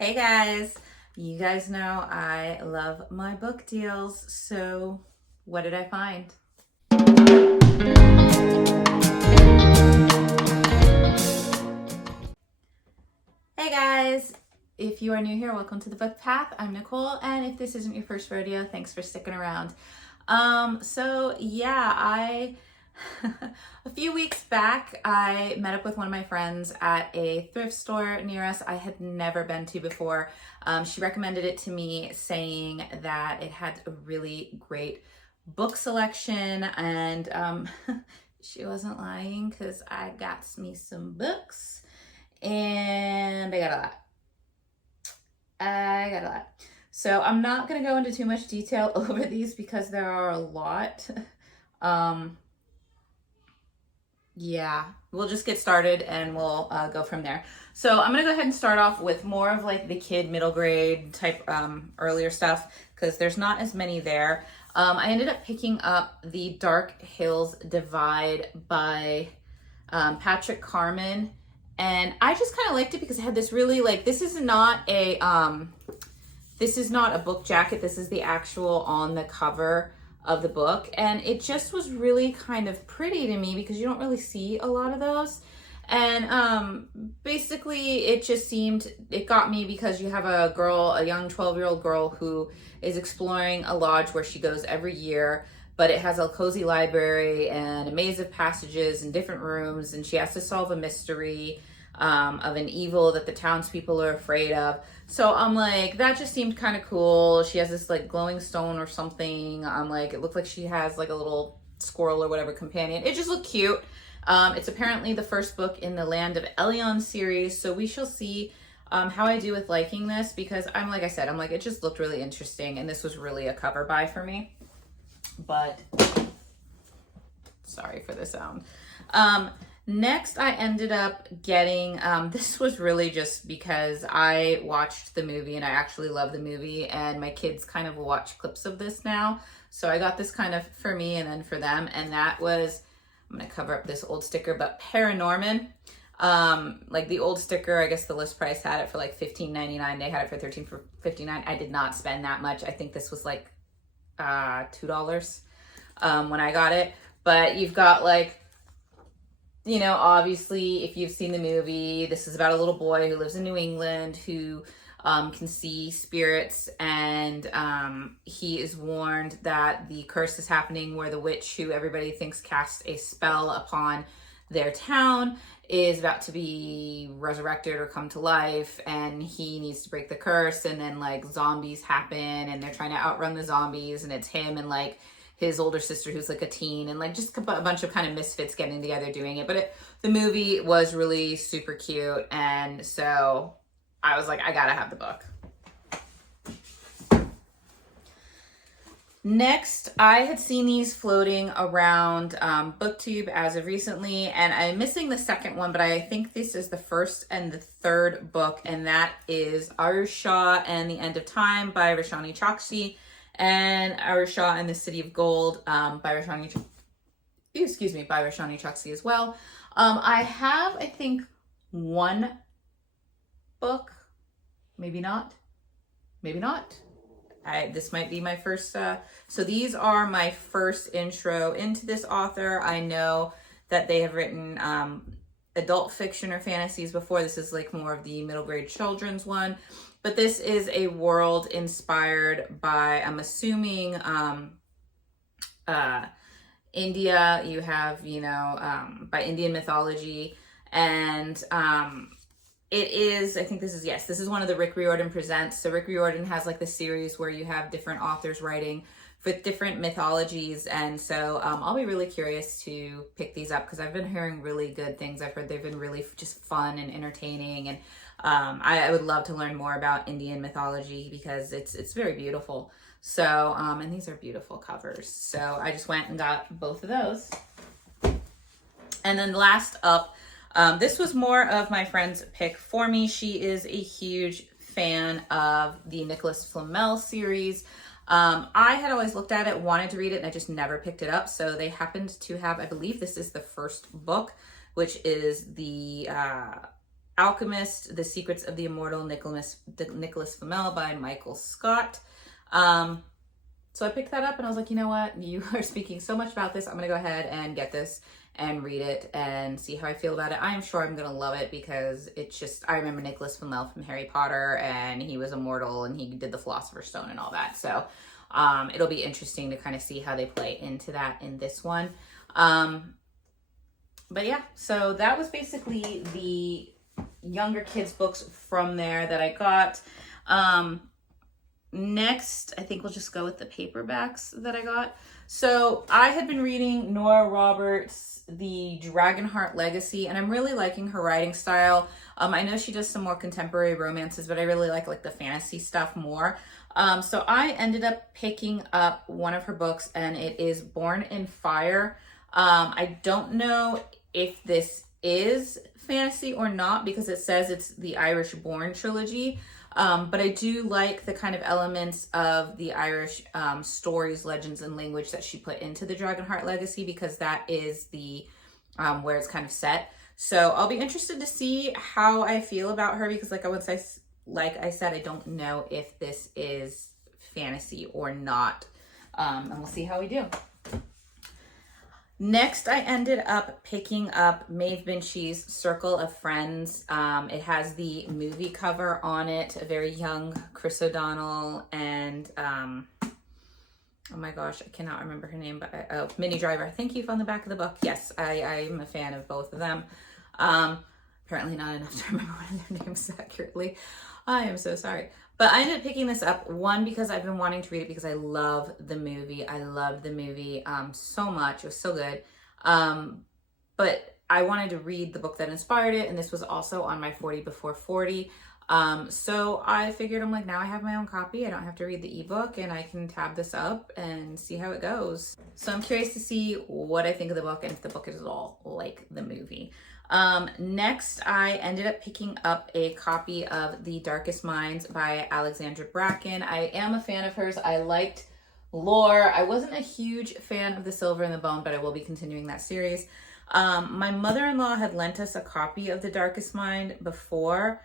Hey guys, you guys know I love my book deals, so what did I find? Hey guys, if you are new here, welcome to the Book Path. I'm Nicole, and if this isn't your first rodeo, thanks for sticking around. I a few weeks back, I met up with one of my friends at a thrift store near us I had never been to before. She recommended it to me, saying that it had a really great book selection, and she wasn't lying because I got me some books and I got a lot. I got a lot. So I'm not going to go into too much detail over these because there are a lot. Um, yeah, we'll just get started and we'll go from there. So I'm going to go ahead and start off with more of like the kid middle grade type earlier stuff because there's not as many there. I ended up picking up The Dark Hills Divide by Patrick Carmen, and I just kind of liked it because it had this really like this is not a book jacket. This is the actual on the cover of the book, and it just was really kind of pretty to me because you don't really see a lot of those. And basically it got me because you have a young 12-year-old girl who is exploring a lodge where she goes every year, but it has a cozy library and a maze of passages and different rooms, and she has to solve a mystery of an evil that the townspeople are afraid of. So I'm like, that just seemed kind of cool. She has this like glowing stone or something. I'm like, it looked like she has like a little squirrel or whatever companion. It just looked cute. It's apparently the first book in the Land of Elion series, so we shall see how I do with liking this, because like I said, it just looked really interesting, and this was really a cover buy for me. But sorry for the sound. Next, I ended up getting, this was really just because I watched the movie and I actually love the movie, and my kids kind of watch clips of this now. So I got this kind of for me and then for them, and that was, I'm going to cover up this old sticker, but Paranorman. Like the old sticker, I guess the list price had it for like $15.99. They had it for $13.59. I did not spend that much. I think this was like $2 when I got it. But you've got like, obviously, if you've seen the movie, this is about a little boy who lives in New England who can see spirits, and he is warned that the curse is happening where the witch, who everybody thinks cast a spell upon their town, is about to be resurrected or come to life, and he needs to break the curse. And then like zombies happen, and they're trying to outrun the zombies, and it's him and like his older sister who's like a teen, and like just a bunch of kind of misfits getting together doing it. But the movie was really super cute, and so I was like, I gotta have the book. Next, I had seen these floating around BookTube as of recently, and I'm missing the second one, but I think this is the first and the third book, and that is Arusha and the End of Time by Roshani Chokshi, and Arusha and the City of Gold by Roshani Chokshi as well. I have, I think, one book, maybe not. This might be my first, so these are my first intro into this author. I know that they have written adult fiction or fantasies before. This is like more of the middle grade children's one, but this is a world inspired by, I'm assuming, India. You have, by Indian mythology, and it is, I think this is one of the Rick Riordan Presents. So Rick Riordan has like the series where you have different authors writing for different mythologies. And so I'll be really curious to pick these up because I've been hearing really good things. I've heard they've been really just fun and entertaining. And I would love to learn more about Indian mythology because it's very beautiful. So, and these are beautiful covers. So I just went and got both of those. And then last up, this was more of my friend's pick for me. She is a huge fan of the Nicholas Flamel series. I had always looked at it, wanted to read it, and I just never picked it up. So they happened to have, I believe this is the first book, which is the Alchemist, The Secrets of the Immortal Nicholas Flamel by Michael Scott. So I picked that up and I was like, you know what? You are speaking so much about this. I'm going to go ahead and get this and read it and see how I feel about it. I am sure I'm going to love it because it's just, I remember Nicholas Flamel from Harry Potter, and he was immortal and he did the Philosopher's Stone and all that. So it'll be interesting to kind of see how they play into that in this one. But yeah, so that was basically the younger kids books from there that I got. Next, I think we'll just go with the paperbacks that I got. So I had been reading Nora Roberts' The Dragonheart Legacy, and I'm really liking her writing style. I know she does some more contemporary romances, but I really like the fantasy stuff more. So I ended up picking up one of her books, and it is Born in Fire. I don't know if this is fantasy or not because it says it's the Irish Born trilogy. But I do like the kind of elements of the Irish stories, legends, and language that she put into the Dragonheart Legacy, because that is the where it's kind of set. So I'll be interested to see how I feel about her, because like I said, I don't know if this is fantasy or not. And we'll see how we do. Next, I ended up picking up Maeve Binchy's Circle of Friends. It has the movie cover on it, a very young Chris O'Donnell and, oh my gosh, I cannot remember her name, but Minnie Driver. Thank you on the back of the book. Yes, I'm a fan of both of them. Apparently not enough to remember one of their names accurately. I am so sorry. But I ended up picking this up, one, because I've been wanting to read it because I love the movie. I loved the movie so much. It was so good. But I wanted to read the book that inspired it, and this was also on my 40 before 40. So I figured, I'm like, now I have my own copy. I don't have to read the ebook, and I can tab this up and see how it goes. So I'm curious to see what I think of the book and if the book is at all like the movie. Next, I ended up picking up a copy of The Darkest Minds by Alexandra Bracken. I am a fan of hers. I liked Lore. I wasn't a huge fan of The Silver and the Bone, but I will be continuing that series. My mother-in-law had lent us a copy of The Darkest Mind before,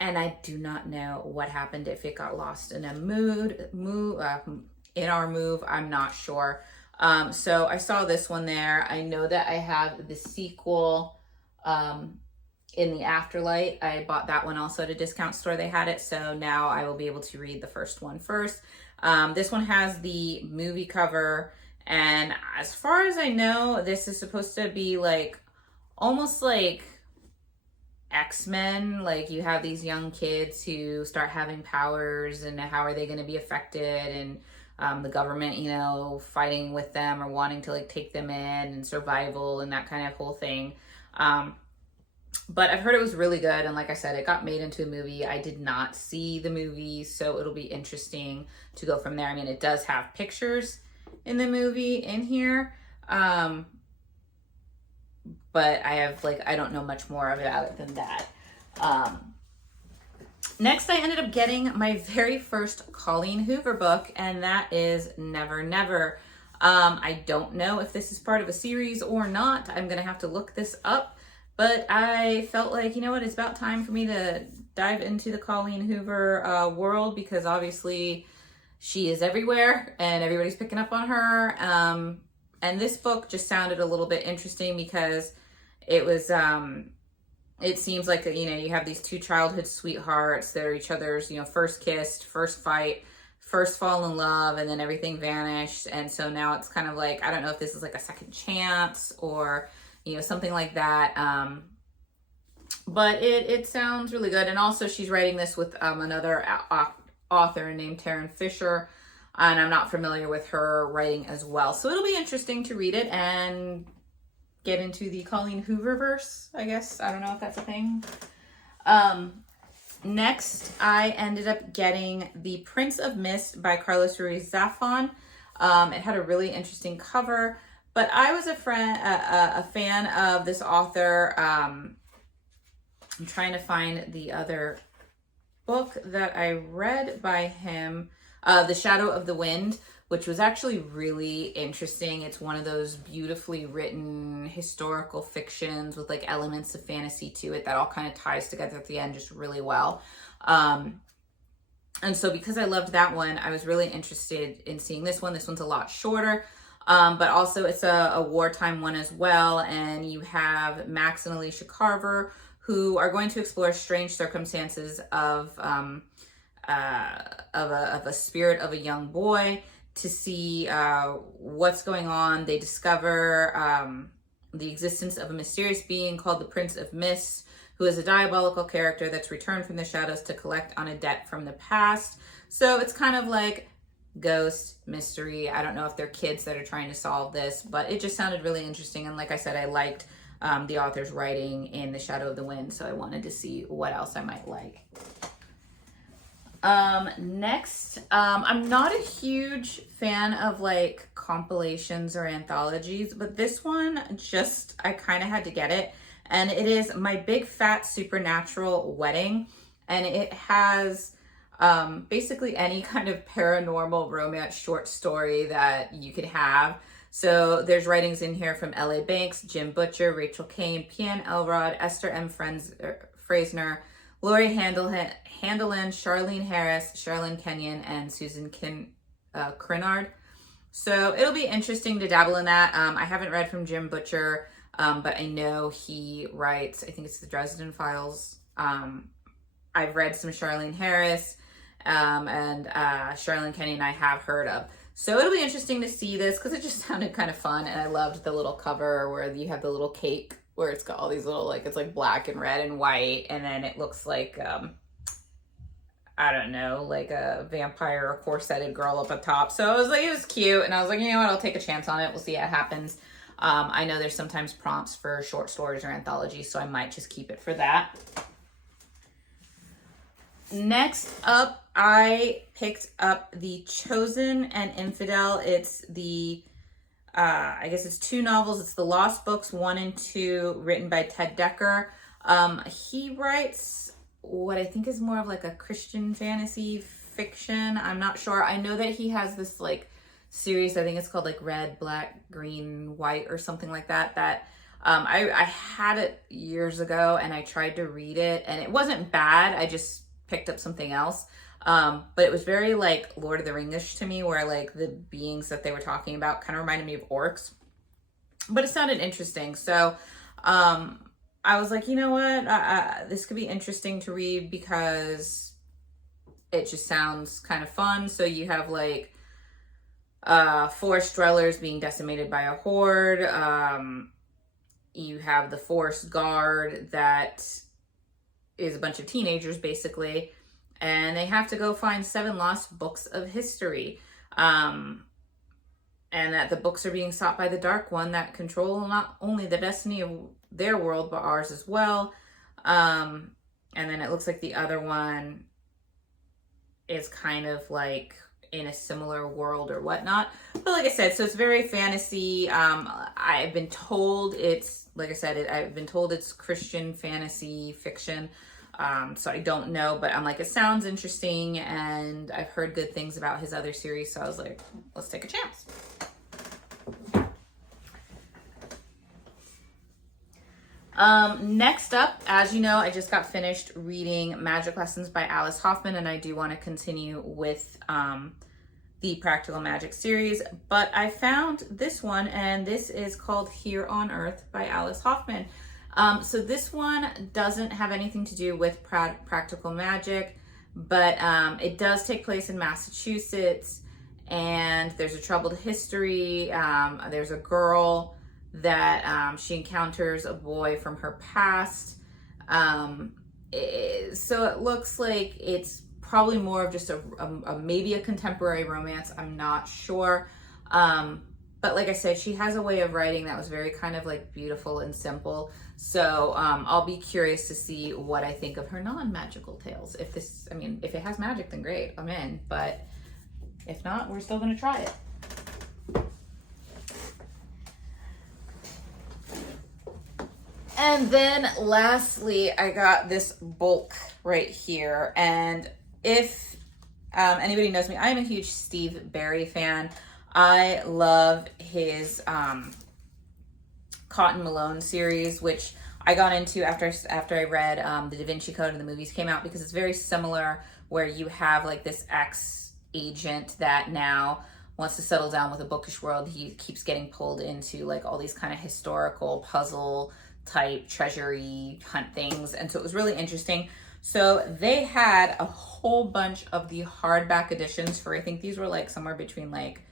and I do not know what happened, if it got lost in a in our move. I'm not sure. So I saw this one there. I know that I have the sequel in the Afterlight. I bought that one also at a discount store. They had it. So now I will be able to read the first one first. This one has the movie cover. And as far as I know, this is supposed to be like almost like X-Men. Like you have these young kids who start having powers, and how are they going to be affected, and the government, you know, fighting with them or wanting to like take them in, and survival and that kind of whole thing. But I've heard it was really good. And like I said, it got made into a movie. I did not see the movie, so it'll be interesting to go from there. I mean, it does have pictures in the movie in here. But I don't know much more about it than that. Next, I ended up getting my very first Colleen Hoover book, and that is Never Never. I don't know if this is part of a series or not. I'm going to have to look this up, but I felt like, you know what, it's about time for me to dive into the Colleen Hoover world, because obviously she is everywhere and everybody's picking up on her. And this book just sounded a little bit interesting because it was, it seems like, you know, you have these two childhood sweethearts that are each other's, you know, first kissed, first fight, first fall in love, and then everything vanished. And so now it's kind of like, I don't know if this is like a second chance or, you know, something like that. But it sounds really good. And also she's writing this with another author named Taryn Fisher, and I'm not familiar with her writing as well. So it'll be interesting to read it and get into the Colleen Hooververse, I guess. I don't know if that's a thing. Next, I ended up getting The Prince of Mist by Carlos Ruiz Zafón. It had a really interesting cover, but I was a fan of this author. I'm trying to find the other book that I read by him, The Shadow of the Wind, which was actually really interesting. It's one of those beautifully written historical fictions with like elements of fantasy to it that all kind of ties together at the end just really well. And so because I loved that one, I was really interested in seeing this one. This one's a lot shorter, but also it's a wartime one as well. And you have Max and Alicia Carver, who are going to explore strange circumstances of a spirit of a young boy to see what's going on. They discover the existence of a mysterious being called the Prince of Mists, who is a diabolical character that's returned from the shadows to collect on a debt from the past. So it's kind of like ghost mystery. I don't know if they're kids that are trying to solve this, but it just sounded really interesting. And like I said, I liked the author's writing in The Shadow of the Wind, so I wanted to see what else I might like. Next, I'm not a huge fan of like compilations or anthologies, but this one just, I kind of had to get it. And it is My Big Fat Supernatural Wedding. And it has basically any kind of paranormal romance short story that you could have. So there's writings in here from L.A. Banks, Jim Butcher, Rachel Kane, Pian Elrod, Esther M. Frasner, Lori Handelin, Charlene Harris, Charlene Kenyon, and Susan Crinard. So it'll be interesting to dabble in that. I haven't read from Jim Butcher, but I know he writes, I think it's the Dresden Files. I've read some Charlene Harris, and Charlene Kenyon I have heard of. So it'll be interesting to see this because it just sounded kind of fun. And I loved the little cover where you have the little cake where it's got all these little, like, it's like black and red and white. And then it looks like, I don't know, like a vampire or corseted girl up at top. So I was like, it was cute. And I was like, you know what, I'll take a chance on it. We'll see how it happens. I know there's sometimes prompts for short stories or anthologies, so I might just keep it for that. Next up, I picked up The Chosen and Infidel. It's the, I guess it's 2 novels. It's the Lost Books 1 and 2, written by Ted Decker. He writes what I think is more of like a Christian fantasy fiction. I'm not sure. I know that he has this like series, I think it's called like Red, Black, Green, White or something like that, that I had it years ago and I tried to read it and it wasn't bad. I just picked up something else. But it was very like Lord of the Rings-ish to me, where like the beings that they were talking about kind of reminded me of orcs, but it sounded interesting. So I was like, you know what, this could be interesting to read because it just sounds kind of fun. So you have like forest dwellers being decimated by a horde. You have the forest guard that is a bunch of teenagers basically, and they have to go find 7 lost books of history. And that the books are being sought by the Dark One that control not only the destiny of their world, but ours as well. And then it looks like the other one is kind of like in a similar world or whatnot. But like I said, so it's very fantasy. I've been told it's, like I said, I've been told it's Christian fantasy fiction. So I don't know, but I'm like, it sounds interesting and I've heard good things about his other series. So I was like, let's take a chance. Next up, as you know, I just got finished reading Magic Lessons by Alice Hoffman, and I do want to continue with the Practical Magic series, but I found this one, and this is called Here on Earth by Alice Hoffman. So this one doesn't have anything to do with practical magic, but it does take place in Massachusetts, and there's a troubled history. There's a girl that she encounters a boy from her past. So it looks like it's probably more of just a maybe a contemporary romance. I'm not sure. But like I said, she has a way of writing that was very kind of like beautiful and simple. So I'll be curious to see what I think of her non-magical tales. If this, I mean, if it has magic, then great, I'm in. But if not, we're still gonna try it. And then lastly, I got this bulk right here. And if Anybody knows me, I'm a huge Steve.B fan. I love his Cotton Malone series, which I got into after I read the Da Vinci Code and the movies came out, because it's very similar, where you have like this ex-agent that now wants to settle down with a bookish world. He keeps getting pulled into like all these kind of historical puzzle type treasury hunt things, and so it was really interesting. So they had a whole bunch of the hardback editions for, I think these were like somewhere between like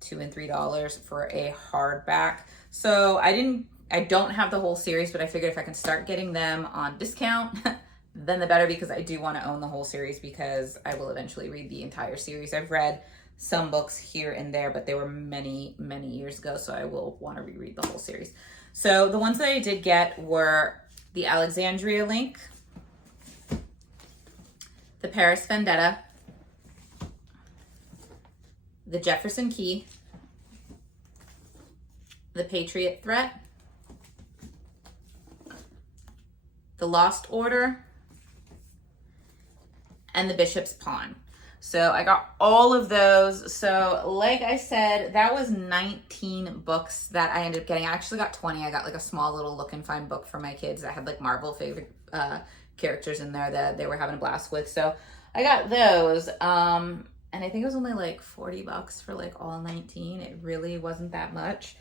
$2 and $3 for a hardback. So I don't have the whole series, but I figured if I can start getting them on discount, then the better, because I do want to own the whole series, because I will eventually read the entire series. I've read some books here and there, but they were many, many years ago, so I will want to reread the whole series. So the ones that I did get were the Alexandria Link, the Paris Vendetta, the Jefferson Key, the Patriot Threat, the Lost Order, and the Bishop's Pawn. So I got all of those. So like I said, that was 19 books that I ended up getting. I actually got 20. I got like a small little look and find book for my kids that had like Marvel favorite characters in there that they were having a blast with. So I got those. And I think it was only like $40 for like all 19. It really wasn't that much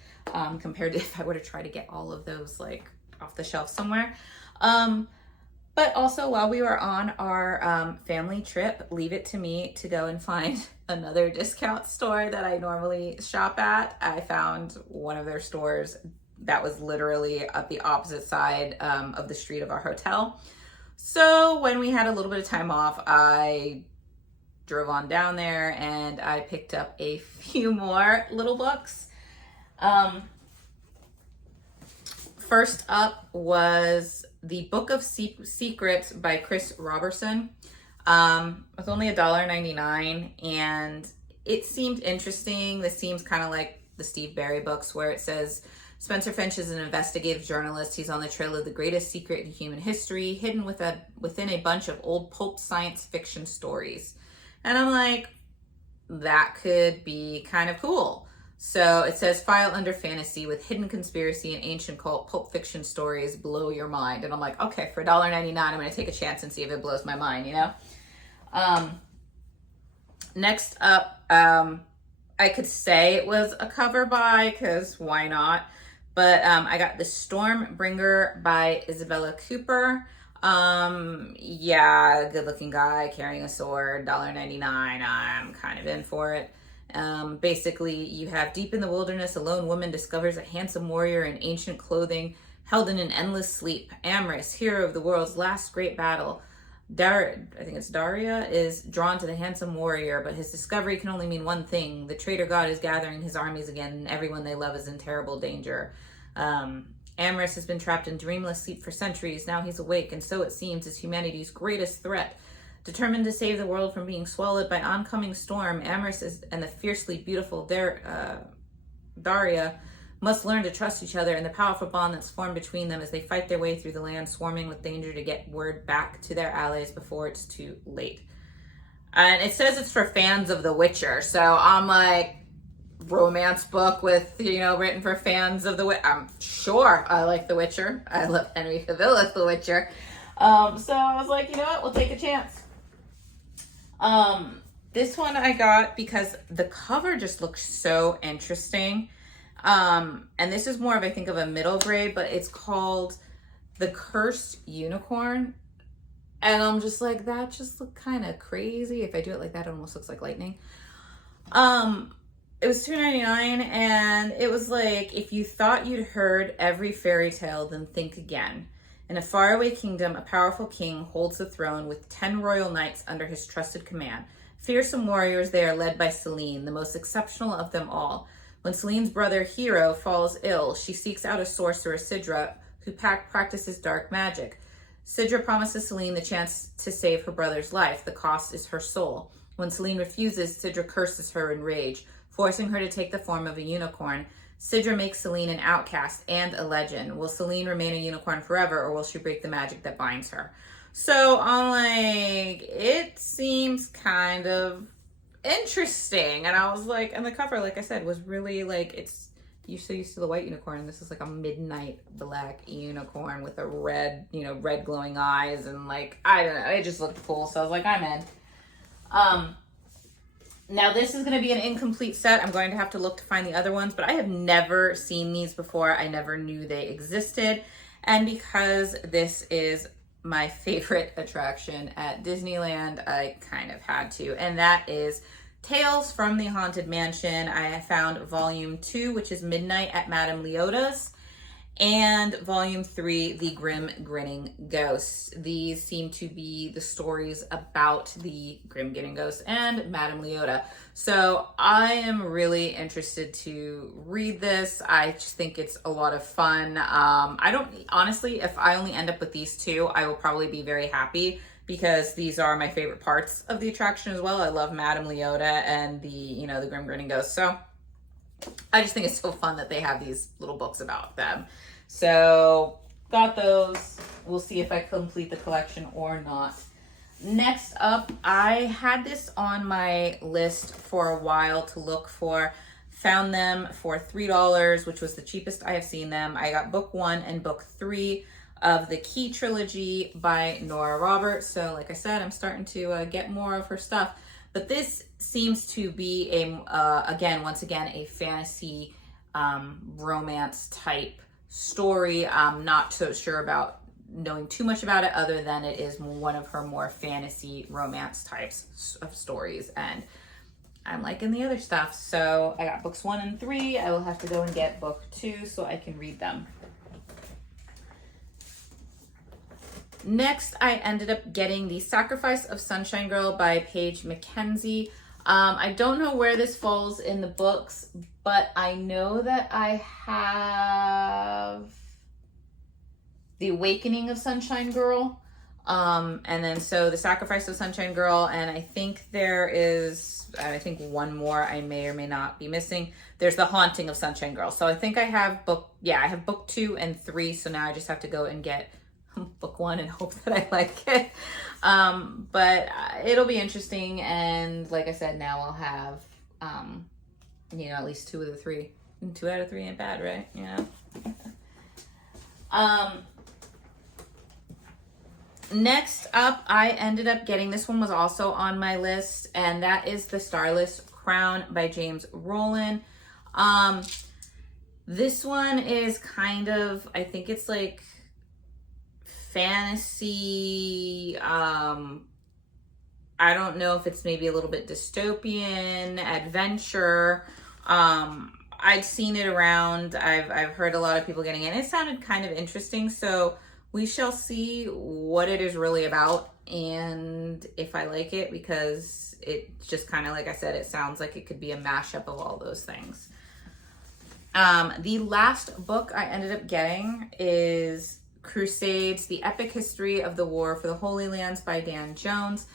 compared to if I were to try to get all of those like off the shelf somewhere. But also, while we were on our family trip, leave it to me to go and find another discount store that I normally shop at. I found one of their stores that was literally at the opposite side of the street of our hotel. So when we had a little bit of time off, I drove on down there and I picked up a few more little books. First up was The Book of Secrets by Chris Robertson. It's only $1.99, and it seemed interesting. This seems kind of like the Steve.B books, where it says Spencer Finch is an investigative journalist. He's on the trail of the greatest secret in human history, hidden within a bunch of old pulp science fiction stories. And I'm like, that could be kind of cool. So it says, file under fantasy with hidden conspiracy and ancient cult pulp fiction stories blow your mind. And I'm like, okay, for $1.99, I'm going to take a chance and see if it blows my mind, you know? Next up, I could say it was a cover by, because why not? But I got The Stormbringer by Isabella Cooper. Yeah, good looking guy carrying a sword, $1.99. I'm kind of in for it. Basically, you have deep in the wilderness, a lone woman discovers a handsome warrior in ancient clothing, held in an endless sleep. Amorous, hero of the world's last great battle, I think it's Daria, is drawn to the handsome warrior, but his discovery can only mean one thing. The traitor god is gathering his armies again, and everyone they love is in terrible danger. Amorous has been trapped in dreamless sleep for centuries. Now he's awake, and so it seems is humanity's greatest threat. Determined to save the world from being swallowed by oncoming storm, Amorous and the fiercely beautiful Daria must learn to trust each other and the powerful bond that's formed between them as they fight their way through the land swarming with danger to get word back to their allies before it's too late. And it says it's for fans of The Witcher, so I'm like, romance book with, written for fans of The Witcher. I'm sure I like The Witcher. I love Henry Cavill as The Witcher. So I was like, you know what, we'll take a chance. This one I got because the cover just looks so interesting. And this is more of, I think, of a middle grade, but it's called The Cursed Unicorn. And I'm just like, that just looked kind of crazy. If I do it like that, it almost looks like lightning. It was $2.99, and it was like, if you thought you'd heard every fairy tale, then think again. In a faraway kingdom, a powerful king holds the throne with 10 royal knights under his trusted command. Fearsome warriors, they are led by Selene, the most exceptional of them all. When Selene's brother Hero falls ill, she seeks out a sorcerer, Sidra, who practices dark magic. Sidra promises Selene the chance to save her brother's life. The cost is her soul. When Selene refuses, Sidra curses her in rage, forcing her to take the form of a unicorn. Sidra makes Selene an outcast and a legend. Will Selene remain a unicorn forever, or will she break the magic that binds her? So I'm like, it seems kind of interesting. And I was like, and the cover, like I said, was really like, it's, you're so used to the white unicorn. This is like a midnight black unicorn with a red, red glowing eyes. And like, I don't know, it just looked cool. So I was like, I'm in. Now this is going to be an incomplete set. I'm going to have to look to find the other ones, but I have never seen these before. I never knew they existed. And because this is my favorite attraction at Disneyland, I kind of had to. And that is Tales from the Haunted Mansion. I found volume 2, which is Midnight at Madame Leota's, and volume 3, The Grim Grinning Ghost. These seem to be the stories about the Grim Grinning Ghost and Madame Leota. So I am really interested to read this. I just think it's a lot of fun. I don't, honestly, if I only end up with these two, I will probably be very happy, because these are my favorite parts of the attraction as well. I love Madame Leota and the Grim Grinning Ghost. So I just think it's so fun that they have these little books about them. So got those. We'll see if I complete the collection or not. Next up, I had this on my list for a while to look for. Found them for $3, which was the cheapest I have seen them. I got book 1 and book 3 of the Key trilogy by Nora Roberts. So like I said, I'm starting to get more of her stuff. But this seems to be once again, a fantasy romance type story. I'm not so sure about knowing too much about it, other than it is one of her more fantasy romance types of stories, and I'm liking the other stuff. So I got books 1 and 3. I will have to go and get book 2 so I can read them. Next, I ended up getting The Sacrifice of Sunshine Girl by Paige Mackenzie. I don't know where this falls in the books, but I know that I have The Awakening of Sunshine Girl. And then so The Sacrifice of Sunshine Girl, and I think there is, one more I may or may not be missing. There's The Haunting of Sunshine Girl. So I think I have book 2 and 3. So now I just have to go and get book 1 and hope that I like it. But it'll be interesting. And like I said, now I'll have, at least 2 of the 3. 2 out of 3 ain't bad, right? Next up, I ended up getting, this one was also on my list, and that is The Starless Crown by James Rowland. This one is kind of, I think it's like fantasy. I don't know if it's maybe a little bit dystopian, adventure. I'd seen it around. I've heard a lot of people getting it. It sounded kind of interesting. So we shall see what it is really about and if I like it, because it just kind of, like I said, it sounds like it could be a mashup of all those things. The last book I ended up getting is Crusades, The Epic History of the War for the Holy Lands by Dan Jones.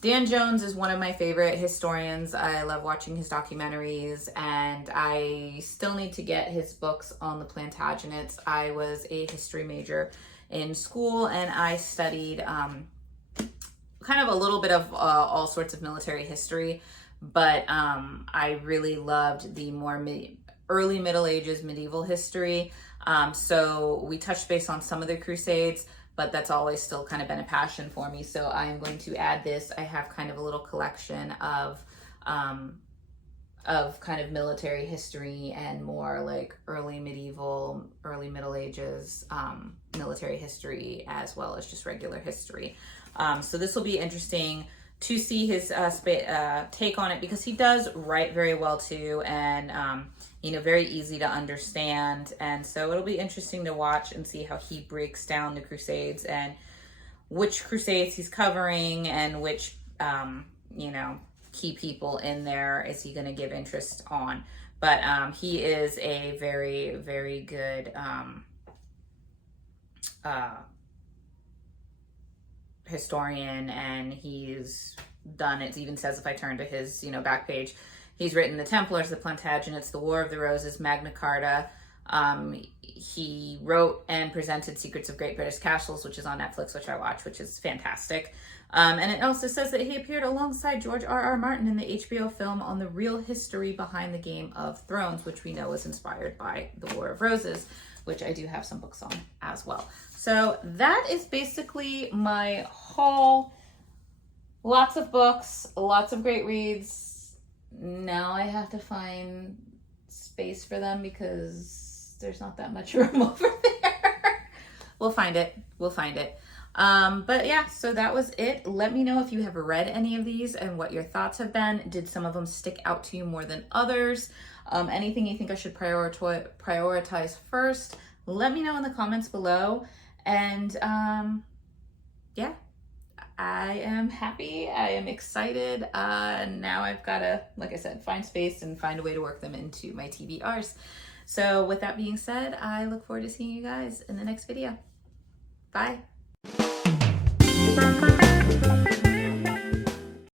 Dan Jones is one of my favorite historians. I love watching his documentaries, and I still need to get his books on the Plantagenets. I was a history major in school, and I studied kind of a little bit of all sorts of military history, but I really loved the more early Middle Ages, medieval history. So we touched base on some of the Crusades, but that's always still kind of been a passion for me. So I'm going to add this. I have kind of a little collection of kind of military history and more like early medieval, early Middle Ages military history, as well as just regular history. So this will be interesting to see his take on it, because he does write very well too, and very easy to understand. And so it'll be interesting to watch and see how he breaks down the Crusades and which Crusades he's covering and which, key people in there is he going to give interest on. But he is a very, very good historian, and he's done, it even says, if I turn to his back page, he's written The Templars, The Plantagenets, The War of the Roses, Magna Carta, He wrote and presented Secrets of Great British Castles, which is on Netflix, which I watch, which is fantastic. And it also says that he appeared alongside George R.R. Martin in the HBO film on the real history behind the Game of Thrones, which we know was inspired by The War of Roses, which I do have some books on as well. So that is basically my haul. Lots of books, lots of great reads. Now I have to find space for them because there's not that much room over there. We'll find it. We'll find it. But yeah, so that was it. Let me know if you have read any of these and what your thoughts have been. Did some of them stick out to you more than others? Anything you think I should prioritize first? Let me know in the comments below. And yeah, I am happy. I am excited. Now I've got to, like I said, find space and find a way to work them into my TBRs. So with that being said, I look forward to seeing you guys in the next video. Bye.